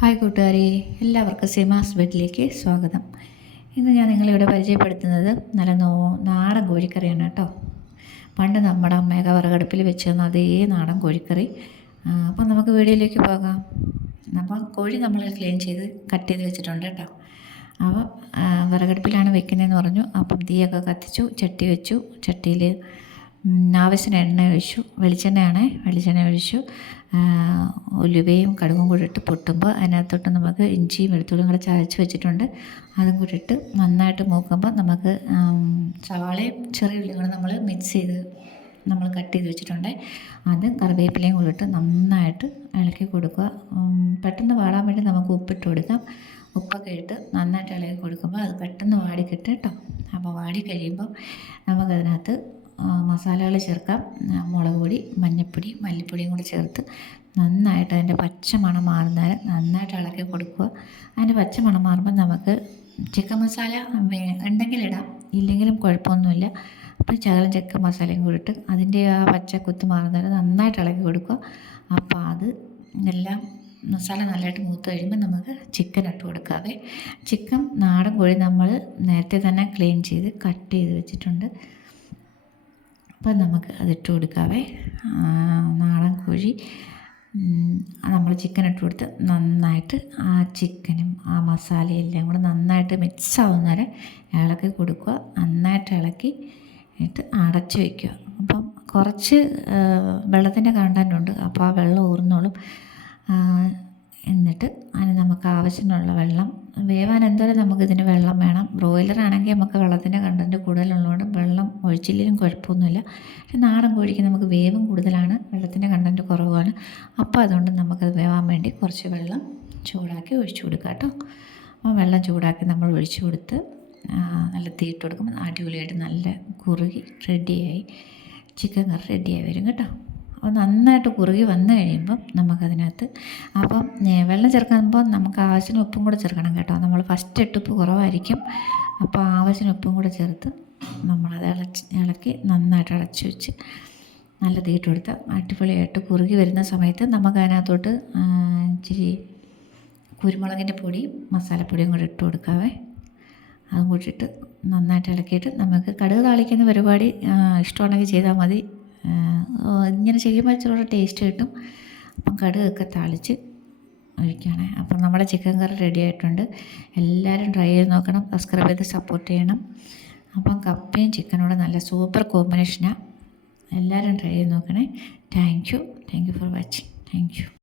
Hi കൂട്ടുകാരെ, എല്ലാവർക്കും സിമാസ് ബെഡിലേക്ക് സ്വാഗതം. ഇന്ന് ഞാൻ നിങ്ങളിവിടെ പരിചയപ്പെടുത്തുന്നത് നല്ല നാടൻ കോഴിക്കറിയാണ് കേട്ടോ. പണ്ട് നമ്മുടെ അമ്മയൊക്കെ വിറകടുപ്പിൽ വെച്ച് തന്ന അതേ നാടൻ കോഴിക്കറി. അപ്പം നമുക്ക് വീഡിയോയിലേക്ക് പോകാം. അപ്പം കോഴി നമ്മൾ ക്ലീൻ ചെയ്ത് കട്ട് ചെയ്ത് വെച്ചിട്ടുണ്ട് കേട്ടോ. അപ്പോൾ വിറകടുപ്പിലാണ് വെക്കുന്നതെന്ന് പറഞ്ഞു. അപ്പം തീയൊക്കെ കത്തിച്ചു, ചട്ടി വെച്ചു. ചട്ടിയിൽ ആവശ്യത്തിന് എണ്ണ ഒഴിച്ചു, വെളിച്ചെണ്ണ ഒഴിച്ചു. ഉലുവയും കടുകും കൂടി ഇട്ട് പൊട്ടുമ്പോൾ അതിനകത്തോട്ട് നമുക്ക് ഇഞ്ചിയും വെളുത്തുള്ളിയും കൂടെ ചതച്ച് വെച്ചിട്ടുണ്ട്. അതും കൂടി ഇട്ട് നന്നായിട്ട് മൂക്കുമ്പോൾ നമുക്ക് സവാളയും ചെറിയ ഉള്ളിയും കൂടെ നമ്മൾ മിക്സ് ചെയ്ത് നമ്മൾ കട്ട് ചെയ്ത് വെച്ചിട്ടുണ്ട്. അത് കറിവേപ്പിലയും കൂടി ഇട്ട് നന്നായിട്ട് ഇളക്കി കൊടുക്കുക. പെട്ടെന്ന് വാടാൻ വേണ്ടി നമുക്ക് ഉപ്പിട്ട് കൊടുക്കാം. ഉപ്പൊക്കെ ഇട്ട് നന്നായിട്ട് ഇളക്കി കൊടുക്കുമ്പോൾ അത് പെട്ടെന്ന് വാടിക്കിട്ടും കേട്ടോ. അപ്പോൾ വാടി കഴിയുമ്പോൾ നമുക്കതിനകത്ത് മസാലകൾ ചേർക്കാം. മുളക് പൊടി, മഞ്ഞൾപ്പൊടി, മല്ലിപ്പൊടിയും കൂടി ചേർത്ത് നന്നായിട്ട് അതിൻ്റെ പച്ച മണം മാറുന്നവരെ നന്നായിട്ട് ഇളക്കി കൊടുക്കുക. അതിൻ്റെ പച്ച മണം മാറുമ്പോൾ നമുക്ക് ചിക്കൻ മസാല ഉണ്ടെങ്കിൽ ഇടാം, ഇല്ലെങ്കിലും കുഴപ്പമൊന്നുമില്ല. അപ്പോൾ ശകലം ചിക്കൻ മസാലയും കൂടി ഇട്ട് അതിൻ്റെ ആ പച്ച കുത്ത് മാറുന്നവരെ നന്നായിട്ട് ഇളക്കി കൊടുക്കുക. അപ്പോൾ അത് എല്ലാം മസാല നല്ലതായിട്ട് മൂത്ത് കഴിയുമ്പോൾ നമുക്ക് ചിക്കൻ ഇട്ട് കൊടുക്കാവേ. ചിക്കൻ നാടൻ കോഴി നമ്മൾ നേരത്തെ തന്നെ ക്ലീൻ ചെയ്ത് കട്ട് ചെയ്ത് വെച്ചിട്ടുണ്ട്. അപ്പോൾ നമുക്ക് അതിട്ട് കൊടുക്കാവേ. നാടൻ കോഴി നമ്മൾ ചിക്കൻ ഇട്ട് കൊടുത്ത് നന്നായിട്ട് ആ ചിക്കനും ആ മസാലയും എല്ലാം കൂടെ നന്നായിട്ട് മിക്സ് ആവുന്നവരെ ഇളക്കി കൊടുക്കുക. നന്നായിട്ട് ഇളക്കി ഇട്ട് അടച്ച് വയ്ക്കുക. അപ്പം കുറച്ച് വെള്ളത്തിൻ്റെ കണ്ടൻ്റ് ഉണ്ട്, അപ്പോൾ ആ വെള്ളം ഊർന്നോളും. എന്നിട്ട് അതിന് നമുക്ക് ആവശ്യത്തിനുള്ള വെള്ളം വേവാൻ എന്തായാലും നമുക്കിതിന് വെള്ളം വേണം. ബ്രോയിലർ ആണെങ്കിൽ നമുക്ക് വെള്ളത്തിൻ്റെ കണ്ടൻറ്റ് കൂടുതലുള്ളതുകൊണ്ട് വെള്ളം ഒഴിച്ചില്ലെങ്കിലും കുഴപ്പമൊന്നുമില്ല. പക്ഷേ നാടൻ കോഴിക്ക് നമുക്ക് വേവും കൂടുതലാണ്, വെള്ളത്തിൻ്റെ കണ്ടൻറ്റ് കുറവാണ്. അപ്പോൾ അതുകൊണ്ട് നമുക്കത് വേവാൻ വേണ്ടി കുറച്ച് വെള്ളം ചൂടാക്കി ഒഴിച്ചു കൊടുക്കാം കേട്ടോ. അപ്പോൾ വെള്ളം ചൂടാക്കി നമ്മൾ ഒഴിച്ചു കൊടുത്ത് നല്ല തീയിട്ട് കൊടുക്കുമ്പോൾ അടിപൊളിയായിട്ട് നല്ല കുറുകി റെഡിയായി ചിക്കൻ കറി റെഡിയായി വരും കേട്ടോ. അപ്പോൾ നന്നായിട്ട് കുറുകി വന്നു കഴിയുമ്പം നമുക്കതിനകത്ത് അപ്പം വെള്ളം ചേർക്കുമ്പോൾ നമുക്ക് ആവശ്യത്തിന് ഉപ്പും കൂടെ ചേർക്കണം കേട്ടോ. നമ്മൾ ഫസ്റ്റ് ഉപ്പ് കുറവായിരിക്കും. അപ്പോൾ ആവശ്യത്തിന് ഉപ്പും കൂടെ ചേർത്ത് നമ്മളത് ഇളക്കി നന്നായിട്ട് അടച്ചു വെച്ച് നല്ല തീയിട്ട് കൊടുത്ത് അടിപൊളിയായിട്ട് കുറുകി വരുന്ന സമയത്ത് നമുക്കതിനകത്തോട്ട് ഇച്ചിരി കുരുമുളകിൻ്റെ പൊടിയും മസാലപ്പൊടിയും കൂടെ ഇട്ട് കൊടുക്കാവേ. അതും കൂട്ടിയിട്ട് നന്നായിട്ട് ഇളക്കിയിട്ട് നമുക്ക് കടുക് താളിക്കുന്ന പരിപാടി ഇഷ്ടമുണ്ടെങ്കിൽ ചെയ്താൽ മതി. ഇങ്ങനെ ചെയ്യുമ്പോൾ ഇച്ചിരി ടേസ്റ്റ് കിട്ടും. അപ്പം കടുകൊക്കെ താളിച്ച് ഒഴിക്കുകയാണ്. അപ്പം നമ്മുടെ ചിക്കൻ കറി റെഡി ആയിട്ടുണ്ട്. എല്ലാവരും ട്രൈ ചെയ്ത് നോക്കണം, സബ്സ്ക്രൈബ് ചെയ്ത് സപ്പോർട്ട് ചെയ്യണം. അപ്പം കപ്പയും ചിക്കനോട് നല്ല സൂപ്പർ കോമ്പിനേഷനാണ്. എല്ലാവരും ട്രൈ ചെയ്ത് നോക്കണേ. Thank you for watching. Thank you.